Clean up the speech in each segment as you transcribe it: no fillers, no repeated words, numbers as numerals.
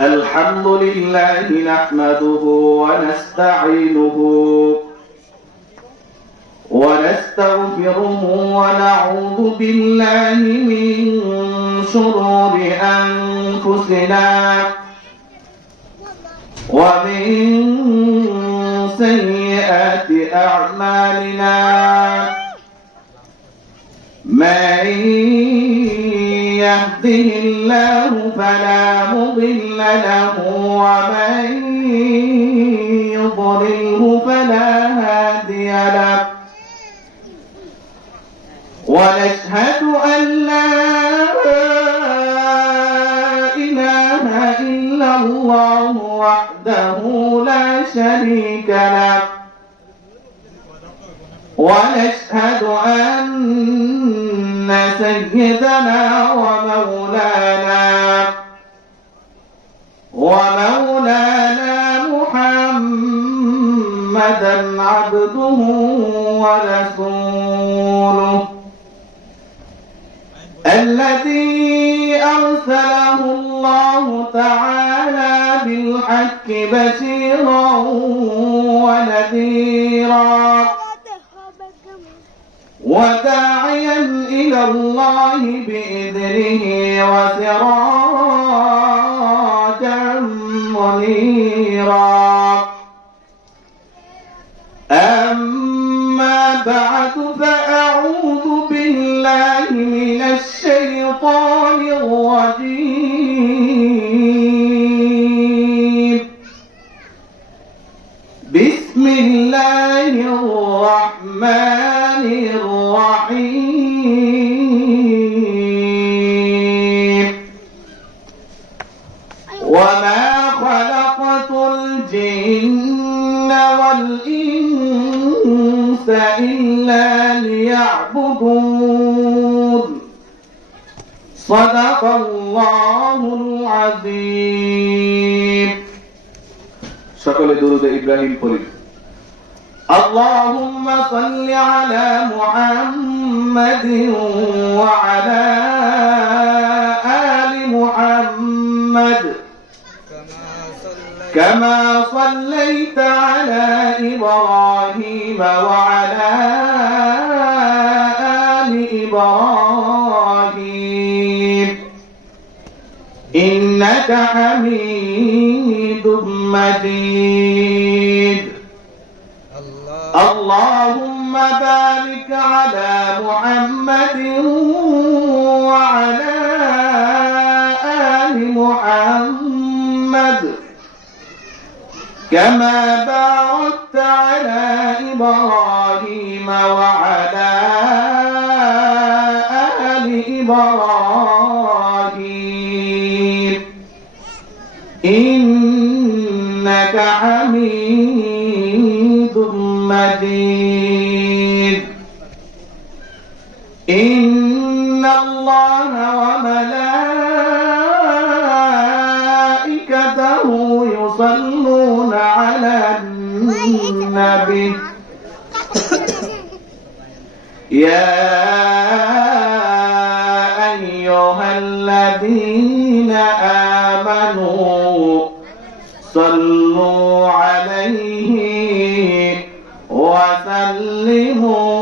الحمد لله نحمده ونستعينه ونستغفره ونعوذ بالله من شرور أنفسنا ومن سيئات أعمالنا من يهده الله فلا مضل له ومن يضلله فلا هادي له ونشهد أن لا إله إلا الله وحده لا شريك له ونشهد أن سيدنا ومولانا محمدا عبده ورسوله الذي أرسله الله تعالى بالحق بشيرا ونذيرا وداعيا إلى الله بإذنه وسراجا منيرا أما بعد فأعوذ بالله من الشيطان الرجيم بسم الله الرحمن الرحيم وما خلقت الجن والإنس إلا ليعبدون صدق الله العظيم সকলে দুরূদ ইব্রাহিম পড়ি اللهم صل على محمد وعلى آل محمد كما صليت على إبراهيم وعلى آل إبراهيم إنك حميد مجيد اللهم بارك على محمد وعلى آل محمد كما باركت على إبراهيم وعلى آل إبراهيم إنك حميد مجيد إن الله وملائكته يصلون على النبي يا أيها الذين آمنوا صلوا عليه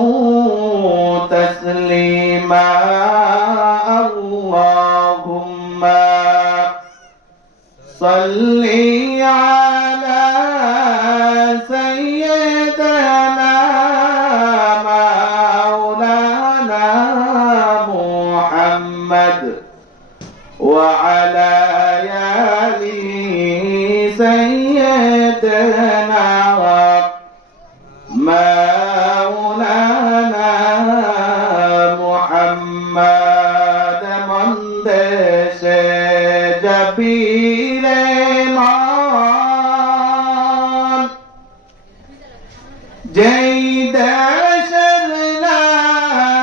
وسلموا تسليما اللهم صل على سيدنا مولانا محمد وعلى آل سيدنا مولانا محمد مندش جبیر مان جید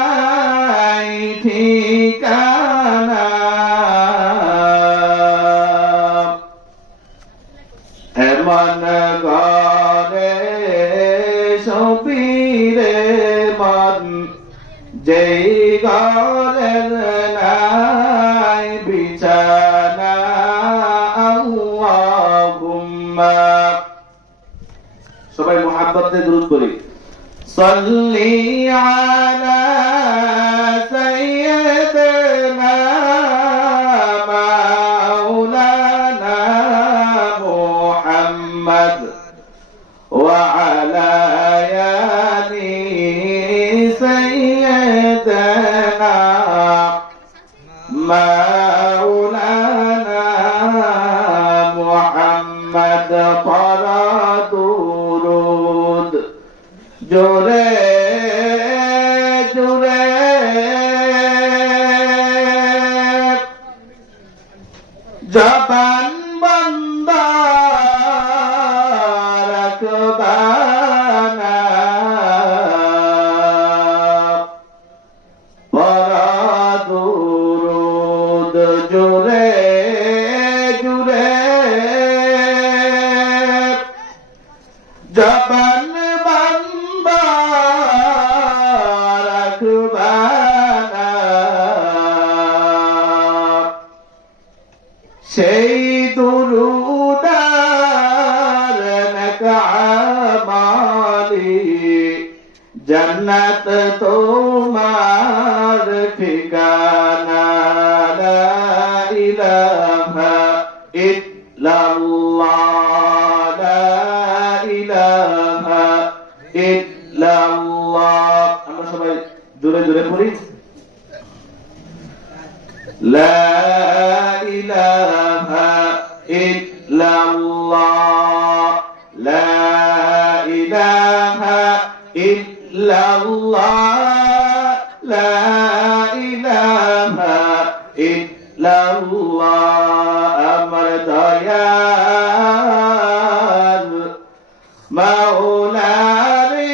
شرنائی ٹھیکانا এমন ঘরে শফিরে মন যেই ঘরের সাথে দুরূদ পড়ি সাল্লি আলা সাইয়্যিদিনা মাওলানা মুহাম্মদ ওয়া আলা আলি সাইয়্যিদিনা মাওলানা মুহাম্মদ পড়া দুরূদ জোরে জোরে জবান বন্ধ রাখবানা পড়া দুরূদ জোরে জোরে জবান বন্ধ রাখবানা সেই দুরূদার নেক আমালি জান্নাত তোমার ঠিকানা লা ইলাহা ইল্লাল্লাহ লা ইলাহা ইল্লাল্লাহ আমরা সবাই জোরে জোরে পড়ি লা ইলাহা ইল্লাল্লাহ লা ইলাহা ইল্লাল্লাহ লা ইলাহা ইল্লাল্লাহ আমার দয়াল মাওলা রে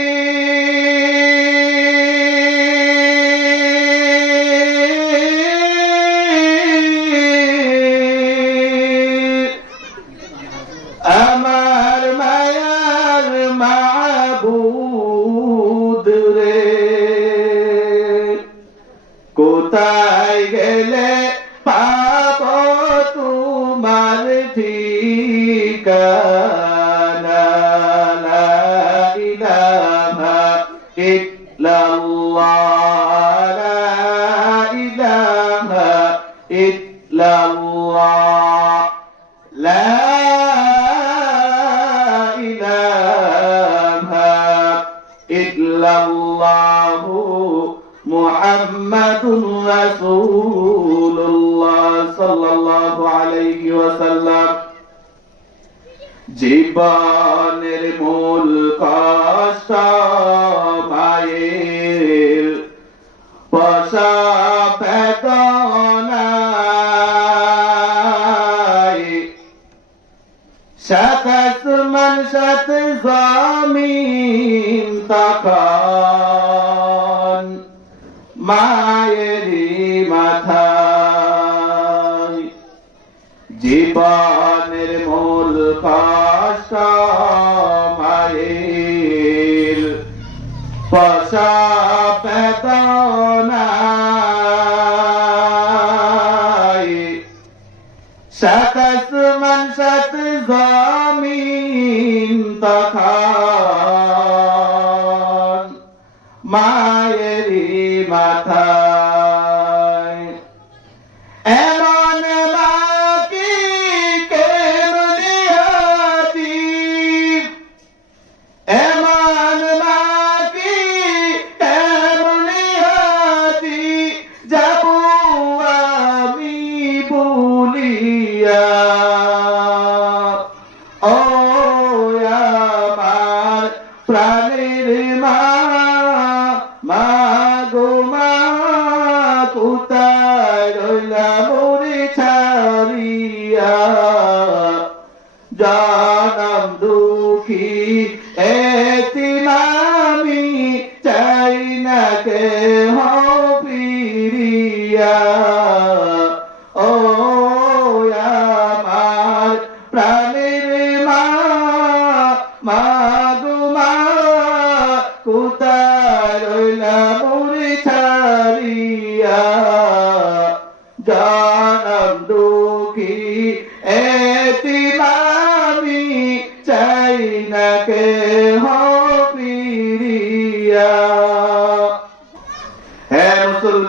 আমার মায়ার মাবুদ রে কোথায় গেলে পাব তোমার ঠিকানা লা ইলাহা ইল্লাল্লাহ লা ইলাহা ইল্লাল্লাহ লা ইলাহা ইল্লাল্লাহু মুহাম্মাদুর রাসূলুল্লাহ সাল্লাল্লাহু আলাইহি ওয়াসাল্লাম জীবনের মূল কষ্ট মায়ের প্রসব বেদনায় সাত আসমান সাত জমিন তখন মায়েরই মাথায় জীবনের মূল কষ্ট মায়ের প্রসব বেদনায় সাত আসমান সাত জমিন তখন মায়েরই মাথায় এমন মাকে কেমনে হাতি এমন মাকে কেমনে হাতি যাব আমি বলিয়া ও আমার প্রাণের মা মা গো মা কোথায় রইলা মোরে ছাড়িয়া জানাম দুঃখী এতিম আমি চাই না কেহ ফিরিয়া ও আমার প্রাণের মা মা গো মা কোথায় রইলা মোরে ছাড়িয়া জানাম দুঃখী এতিম আমি চাই না কেহ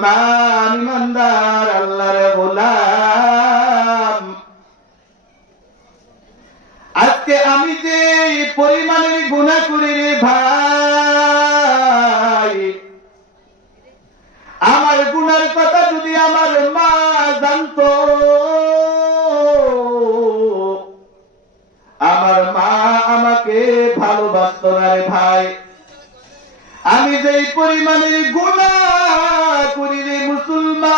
মুসলমান ইমানদার আল্লাহর গোলাম, আজকে আমি যে পরিমাণের গুনাহ করি রে ভাই, আমার গুনার কথা যদি আমার মা জানতো, আমার মা আমাকে ভালোবাসতো না রে ভাই। আমি যেই পরিমাণের গুনাহ করি রে মুসলমান,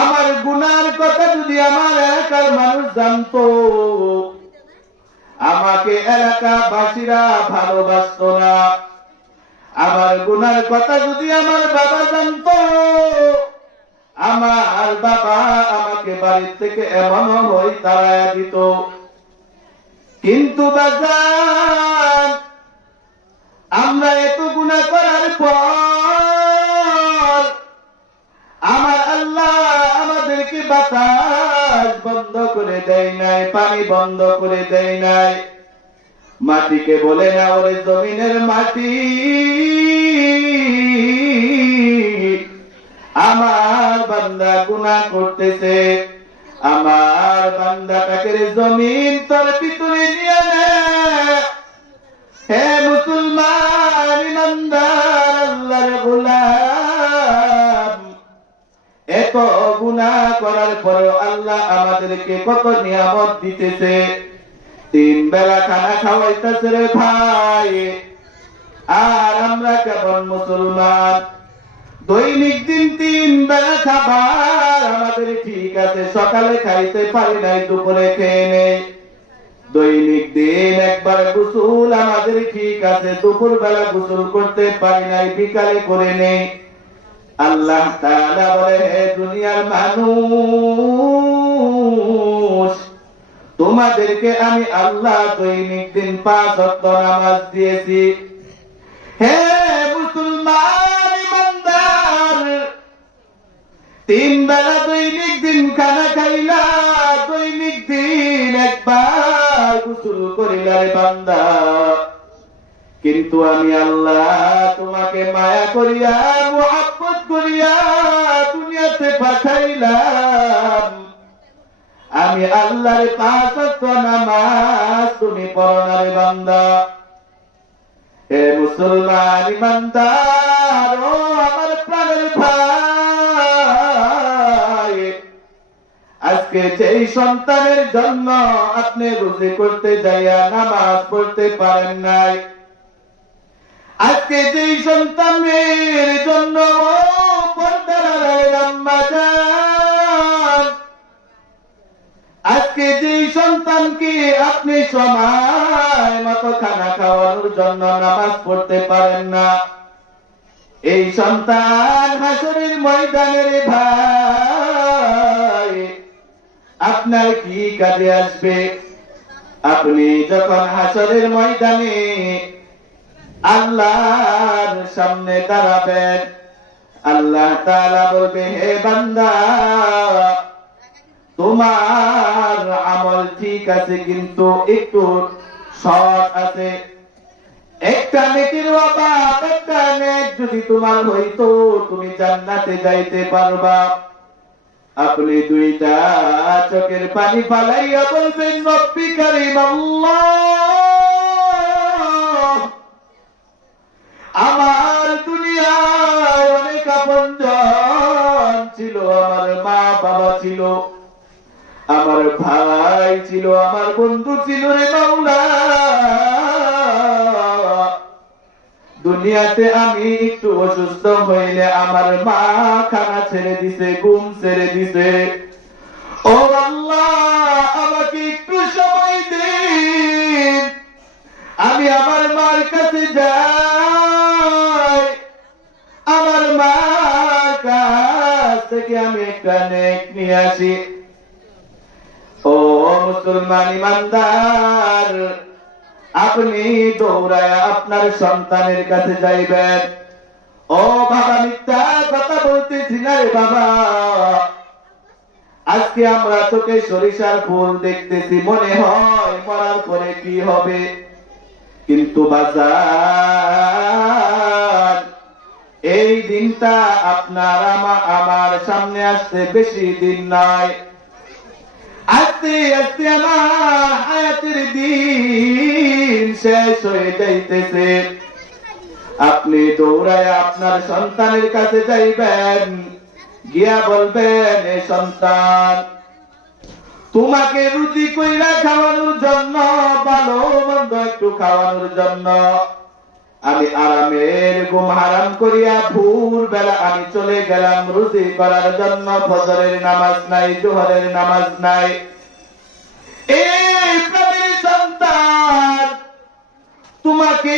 আমার গুনার কথা যদি আমার এলাকার মানুষ জানতো, আমাকে এলাকাবাসীরা ভালোবাসতো না। আমার গুনার কথা যদি আমার বাবা জানতো, আমার বাবা আমাকে বাড়ি থেকে এমন হই তাড়াইয়া দিত। কিন্তু বাজার, আমরা এত গুনাহ করার পর আমার আল্লাহ আমাদেরকে বাতাস বন্ধ করে দেয় নাই, পানি বন্ধ করে দেয় নাই। মাটিকে বলে না, ওরে জমিনের মাটি, আমার বান্দা গুনাহ করতেছে, আমার বান্দাটাকে জমিন তোর ভিতরে নিয়ে নে। হে মুসলমান ইমানদার আল্লাহর গোলাম, এত গুনাহ করার পর আল্লাহ আমাদেরকে কত নিয়ামত দিতেছে। 3 বেলা খানা খাওয়াইতেছে রে ভাই, আর আমরা কেমন মুসলমান? দৈনিক দিন 3 বেলা খাবার আমাদের ঠিক আছে, সকালে খাইতে পারি নাই, দুপুরে খেয়ে নেই। দৈনিক দিন একবার গোসল আমাদের ঠিক আছে, দুপুর বেলা গোসল করতে পারি নাই, বিকালে করে নেই। আল্লাহ তাআলা বলে, হে দুনিয়ার মানুষ, তোমাদেরকে আমি আল্লাহ দৈনিক দিন 5 ওয়াক্ত নামাজ দিয়েছি। হে মুসলমান ইমানদার, 3 বেলা দৈনিক দিন খানা খাইলা, দৈনিক দিন একবার গোসল করিলা রে বান্দা। কিন্তু আমি আল্লাহ তোমাকে মায়া করিয়া মুহাব্বত করিয়া দুনিয়াতে পাঠাইলাম। আমি আল্লাহর 5 ওয়াক্ত নামাজ তুমি পড়ো না রে বান্দা। হে মুসলমান ইমানদার, ও আমার প্রাণের ভাই, আজকে যেই সন্তানের জন্য আপনি রোজা করতে যাইয়া নামাজ পড়তে পারেন নাই, আজকে যেই সন্তানের জন্য পর্দার আম্মা জান, আজকে যেই সন্তানকে আপনি সময় মতো খানা খাওয়ানোর জন্য নামাজ পড়তে পারেন না, এই সন্তান হাসরের ময়দানের ভাই আপনার কি কাজে আসবে? আপনি যখন হাসরের ময়দানে আল্লাহর সামনে দাঁড়াবেন, আল্লাহ তাআলা বলবে, হে বান্দা, তোমার আমল ঠিক আছে, কিন্তু একটু শর্ট আছে। একটা নেকির অভাব, একটা নেক যদি তোমার হইতো, তুমি জান্নাতে যাইতে পারবা। আপনি 2টা চোখের পানি ফালাইয়া বলবেন, রব্বি কারীম আল্লাহ, আমার দুনিয়ায় অনেক আপনজন ছিল, আমার মা বাবা ছিল, আমার ভাই ছিল, আমার বন্ধু ছিল রে মাওলা। দুনিয়াতে আমি একটু অসুস্থ হইলে আমার মা খানা ছেড়ে দিছে, ঘুম ছেড়ে দিছে। ও আল্লাহ, আমাকে একটু সময় দিন, আমি আমার মার কাছে যাই, আমার মার কাছ থেকে আমি একটা নেক নিয়ে আসি। ও মুসলমান ইমানদার, আপনি দৌড়ায় আপনার সন্তানের কাছে যাইবেন। ও বাবা, মিথ্যা কথা বলতেছি না রে বাবা, আজকে আমরা চোখে সরিষার ফুল দেখতেছি, মনে হয় মরার পরে কি হবে। কিন্তু বাজার, এই দিনটা আপনার আমার সামনে আসতে বেশি দিন নয়। আস্তে আস্তে আমার হায়াতের দিন শেষ হয়ে যাইতেছে। আপনি দৌড়ায় আপনার সন্তানের কাছে যাইবেন, গিয়া বলবেন, এ সন্তান, তোমাকে রুটি কইরা খাওয়ানোর জন্য, ভালো মন্দ একটু খাওয়ানোর জন্য আমি আরামের ঘুম হারাম করিয়া ভোর বেলা আমি চলে গেলাম রুজি করার জন্য। ফজরের নামাজ নাই, জোহরের নামাজ নাই। এই প্রাণীর সন্তান, তোমাকে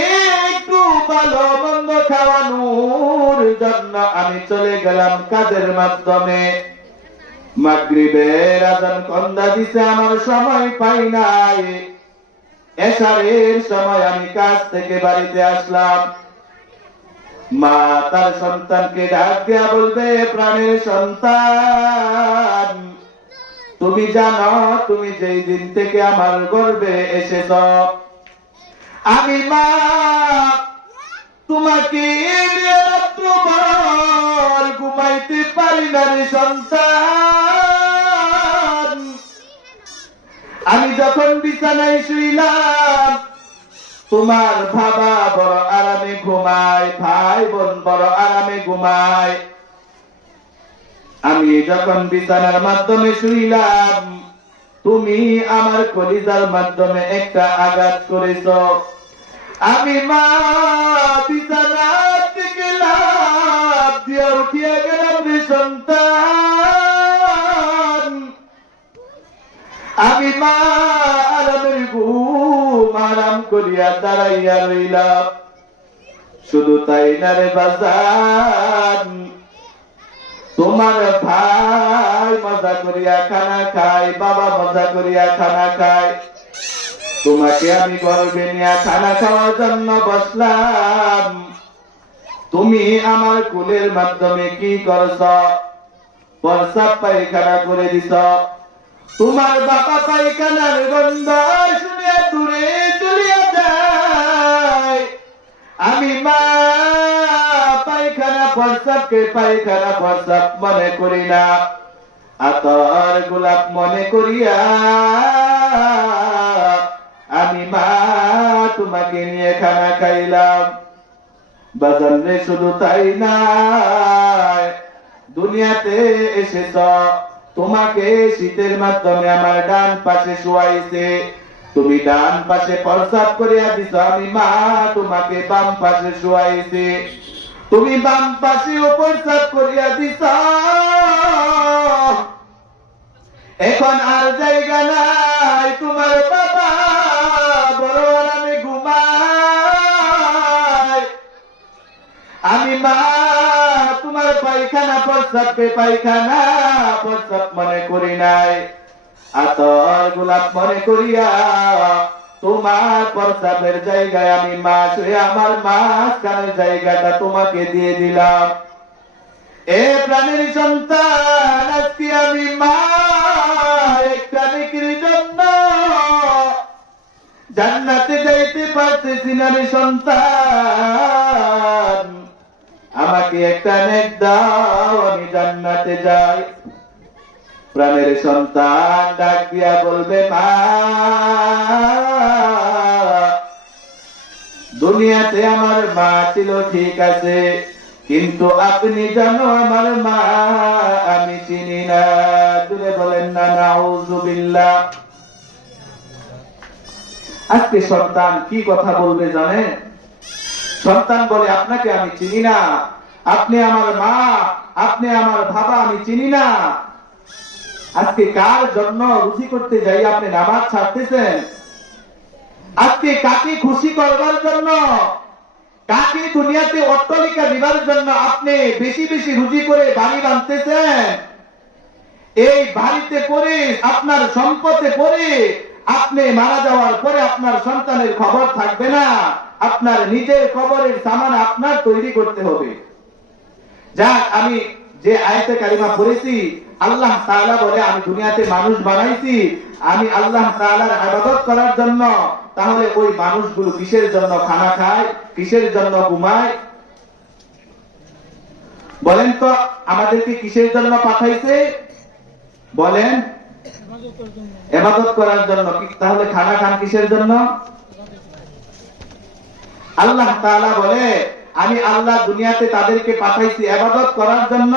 একটু ভালো মন্দ খাওয়ানোর জন্য আমি চলে গেলাম কাজের মাধ্যমে। মাগরিবের আযান কন্দা দিছে, আমার সময় পাই নাই। এশারের সময় আমি কাজ থেকে বাড়িতে আসলাম। মা তার সন্তানকে ডাক দিয়া বলবে, প্রাণের সন্তান, তুমি জানো তুমি যেই দিন থেকে আমার গর্ভে এসেছ, আমি মা তোমাকে রাত্রভর ঘুমাইতে পারি না রে সন্তান। আমি যখন বিছানায় শুইলাম, তোমার বাবা বড় আরামে ঘুমায়, ভাই বোন বড় আরামে ঘুমায়। আমি যখন বিছানার মাধ্যমে শুইলাম, তুমি আমার কলিজার মাধ্যমে একটা আঘাত করেছ। আমি মা বিছানা থেকে লাফ দিয়ে উঠিয়া গেলাম রে সন্তান। আমি মা আরামের ঘুম আরাম করিয়া দাঁড়াইয়া রইলাম। শুধু তাই না রে বাজান, তোমার ভাই মজা করিয়া খানা খায়, বাবা মজা করিয়া খানা খায়। তোমাকে আমি গর্বে নিয়ে খানা খাওয়ার জন্য বসলাম, তুমি আমার কুলের মাধ্যমে কি করছ? প্রস্রাব পায়খানা করে দিছ। তোমার বাবা পায়খানার গন্ধ শুনে দূরে চলিয়া যায়। আমি মা পায়খানা প্রস্রাবকে পায়খানা প্রস্রাব মনে করি না, আতর গোলাপ মনে করিয়া আমি মা তোমাকে নিয়ে খানা খাইলাম। বাজান রে, শুধু তাই না, দুনিয়াতে এসেছ, তোমাকে শীতের মাধ্যমে আমার ডান পাশে শুয়াইছে, তুমি ডান পাশে প্রস্রাব করিয়া দিছ। আমি মা তোমাকে বাম পাশে শুয়াইছে, তুমি বাম পাশে প্রস্রাব করিয়া দিছ। এখন আর জায়গা নাই, তোমার বাবা বড় আরামে ঘুমায়। আমি মা তোমার পায়খানা প্রস্রাবকে পায়খানা প্রস্রাব মনে করি নাই, আতর গোলাপ মনে করিয়া তোমার প্রস্রাবের জায়গায় আমি মা শুয়ে আমার মাঝখানের জায়গাটা তোমাকে দিয়ে দিলাম। এ প্রাণীর সন্তান, আজকে আমি মা একটা নেকির জন্য জান্নাতে যাইতে পারতেছি না রে সন্তান। আমাকে একটা নেক দাও, আমি জান্নাতে যাই। প্রাণের সন্তান ডাক দিয়া বলবে, মা দুনিয়াতে আমার মা ছিল ঠিক আছে, কিন্তু আপনি জানো আমার মা আমি চিনি না। তুলে বলেন না নাউযুবিল্লাহ। আজকে সন্তান কি কথা বলবে জানে? সন্তান বলে, আপনাকে আমি চিনি না, আপনি আমার মা, আপনি আমার বাবা, আমি চিনি না। আজকে কার জন্য রুজি করতে যাই আপনি নামাজ ছাড়তেছেন? আজকে কাকে খুশি করবার জন্য, কাকে দুনিয়াতে অট্টালিকা দিবার জন্য আপনি বেশি বেশি রুজি করে বাড়ি বাঁধতেছেন? এই বাড়িতে পড়ে, আপনার সম্পদে পড়ে আপনি মারা যাওয়ার পরে আপনার সন্তানের খবর থাকবে না। আপনার নিজের কবরের সামান আপনার তৈরি করতে হবে। যাক, আমি যে আয়াতে কারিমা পড়েছি, আল্লাহ তাআলা বলে আমি দুনিয়াতে মানুষ বানাইছি আমি আল্লাহ তাআলার ইবাদত করার জন্য। তাহলে ওই মানুষগুলো কিসের জন্য খানা খায়, কিসের জন্য ঘুমায়? বলেন তো আমাদেরকে কিসের জন্য পাঠাইছে? বলেন, ইবাদত করার জন্য। তাহলে খানা খান কিসের জন্য? আল্লাহ তাআলা বলে আমি আল্লাহ দুনিয়াতে তাদেরকে পাঠাইছি ইবাদত করার জন্য,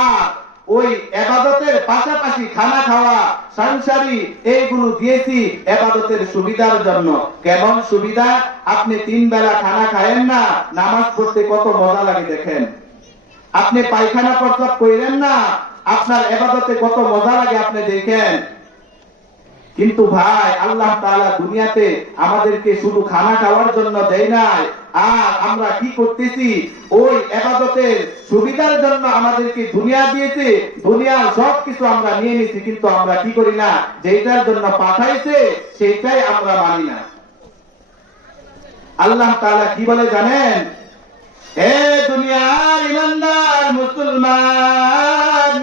আর ওই ইবাদতের পাশাপাশি খানা খাওয়া, সংসারী এইগুলো দিয়েছি ইবাদতের সুবিধার জন্য। কেমন সুবিধা? আপনি 3 বেলা খানা খায়েন না, নামাজ পড়তে কত মজা লাগে দেখেন। আপনি পায়খানা প্রস্রাব করেন না, আপনার ইবাদতে কত মজা লাগে আপনি দেখেন। কিন্তু ভাই আল্লাহ তাআলা দুনিয়াতে আমাদেরকে শুধু খানা খাওয়ার জন্য দেয় নাই, আর আমরা কি করতেছি? ওই ইবাদতের সুবিধার জন্য আমাদেরকে দুনিয়া দিয়েছে, দুনিয়ার সবকিছু আমরা নিয়ে নিছি, কিন্তু আমরা কি করি না? যেটার জন্য পাঠাইছে সেটাই আমরা মানি না। আল্লাহ তাআলা কি বলে জানেন? হে দুনিয়ার ইমানদার মুসলমান,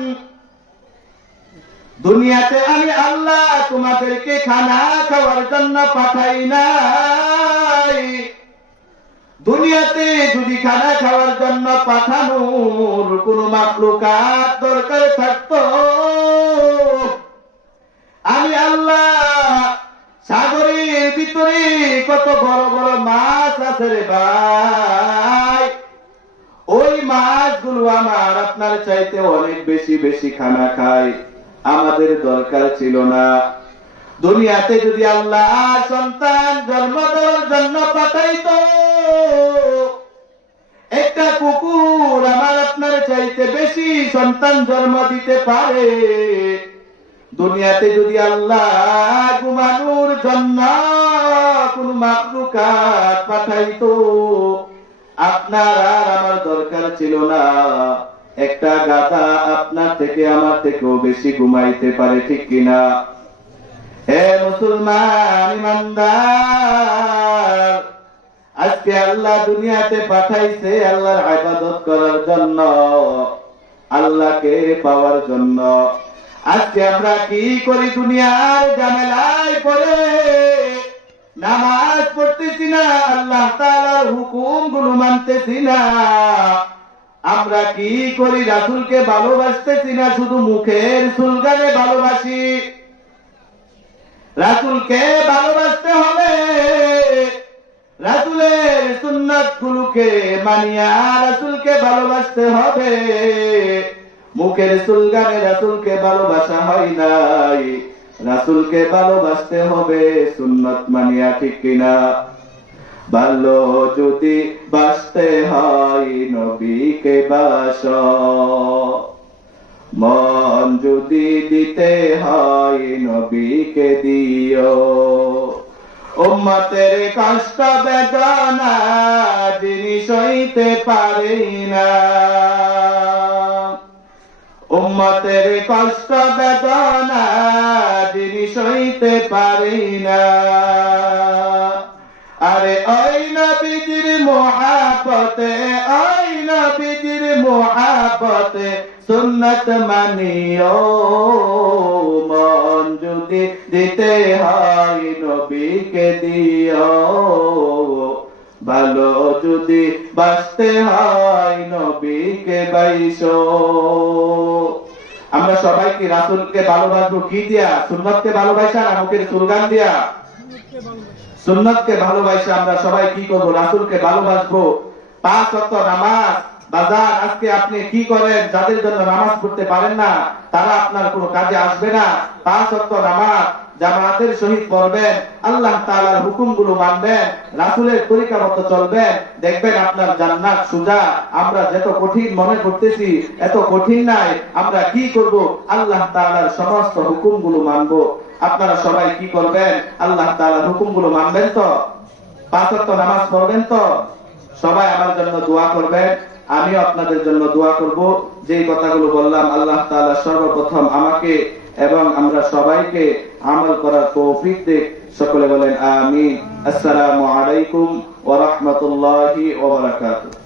দুনিয়াতে আমি আল্লাহ তোমাদেরকে খানা খাওয়ার জন্য পাঠাই নাই। দুনিয়াতে যদি খানা খাওয়ার জন্য পাঠানোর কোন মাখলুকাত দরকার থাকতো, আমি আল্লাহ সাগরের ভিতরে কত বড় বড় মাছ আছে রে ভাই, ওই মাছগুলো আমার আপনার চাইতে অনেক বেশি বেশি খানা খায়, আমাদের দরকার ছিল না। দুনিয়াতে যদি আল্লাহ সন্তান জন্ম দেওয়ার জন্য পাঠাইতো, একটা কুকুর আমার আপনার চাইতে বেশি সন্তান জন্ম দিতে পারে। দুনিয়াতে যদি আল্লাহ ঘুমানোর জন্য কোন মাখলুকাত পাঠাইতো, আপনার আর আমার দরকার ছিল না। একটা গাধা আপনার থেকে আমার থেকেও বেশি ঘুমাইতে পারে, ঠিক কিনা? হে মুসলমান ইমানদার, আজকে আল্লাহ দুনিয়াতে পাঠাইছে আল্লাহর ইবাদত করার জন্য, আল্লাহকে পাওয়ার জন্য। আজকে আমরা কি করি? দুনিয়ার ঝামেলায় পড়ে নামাজ পড়তেছি না, আল্লাহ তাআলার হুকুমগুলো মানতেছি না। আমরা কি করি? রাসূলকে ভালোবাসতেছি না, শুধু মুখের স্লোগানে ভালোবাসি। রাসূলকে ভালোবাসতে হলে রাসূলের সুন্নাতগুলোকে মানিয়া রাসূলকে ভালোবাসতে হবে। মুখের স্লোগানে রাসূলকে ভালোবাসা হয় নাই, রাসূলকে ভালোবাসতে হবে সুন্নাত মানিয়া, ঠিক কিনা? ভালো যদি বাসতে হয় নবীকে বাসো, মন যদি দিতে হয় নবীকে দিও। উম্মতের কষ্ট বেদনা যিনি সইতে পারে না, উম্মতের কষ্ট বেদনা যিনি সইতে পারে না। আরে ওই নবীজির মুহাব্বতে, ওই নবীজির মুহাব্বতে সুন্নাত মানিও, মন যদি দিতে হয় নবীকে দিও। ভালো যদি বাসতে হয় নবীকে বাইসো। আমরা সবাই কি রাসূলকে ভালোবাসবো কি দিয়া? সুন্নাতকে ভালোবাসা না মুখের স্লোগান দিয়া? সুন্নাতকে ভালোবাসা আমরা সবাই কি করবো? রাসূলকে ভালোবাসবো। 5 ওয়াক্ত নামাজ। বাজার আজকে আপনি কি করেন? যাদের জন্য নামাজ পড়তে পারেন না তারা আপনার কোনো কাজে আসবে না। 5 ওয়াক্ত নামাজ জামাতের সহিত পড়বেন, আল্লাহ তাআলার হুকুমগুলো মানবেন, রাসূলের তরিকা মতো চলবেন, দেখবেন আপনার জান্নাত সোজা। আমরা যত কঠিন মনে করতেছি এত কঠিন নাই। আমরা কি করব? আল্লাহ তাআলার সমস্ত হুকুমগুলো মানবো। আপনারা সবাই কি করবেন? আল্লাহ তাআলার হুকুমগুলো মানবেন তো? 5 ওয়াক্ত নামাজ পড়বেন তো? সবাই আমার জন্য দোয়া করবেন, আমিও আপনাদের জন্য দোয়া করব। যেই কথাগুলো বললাম আল্লাহ তাআলা সর্বপ্রথম আমাকে এবং আমরা সবাইকে আমল করার তৌফিক দিক। সকলে বলেন আমিন। আসসালামু আলাইকুম ওয়া রাহমাতুল্লাহি ওয়া বারাকাতুহু।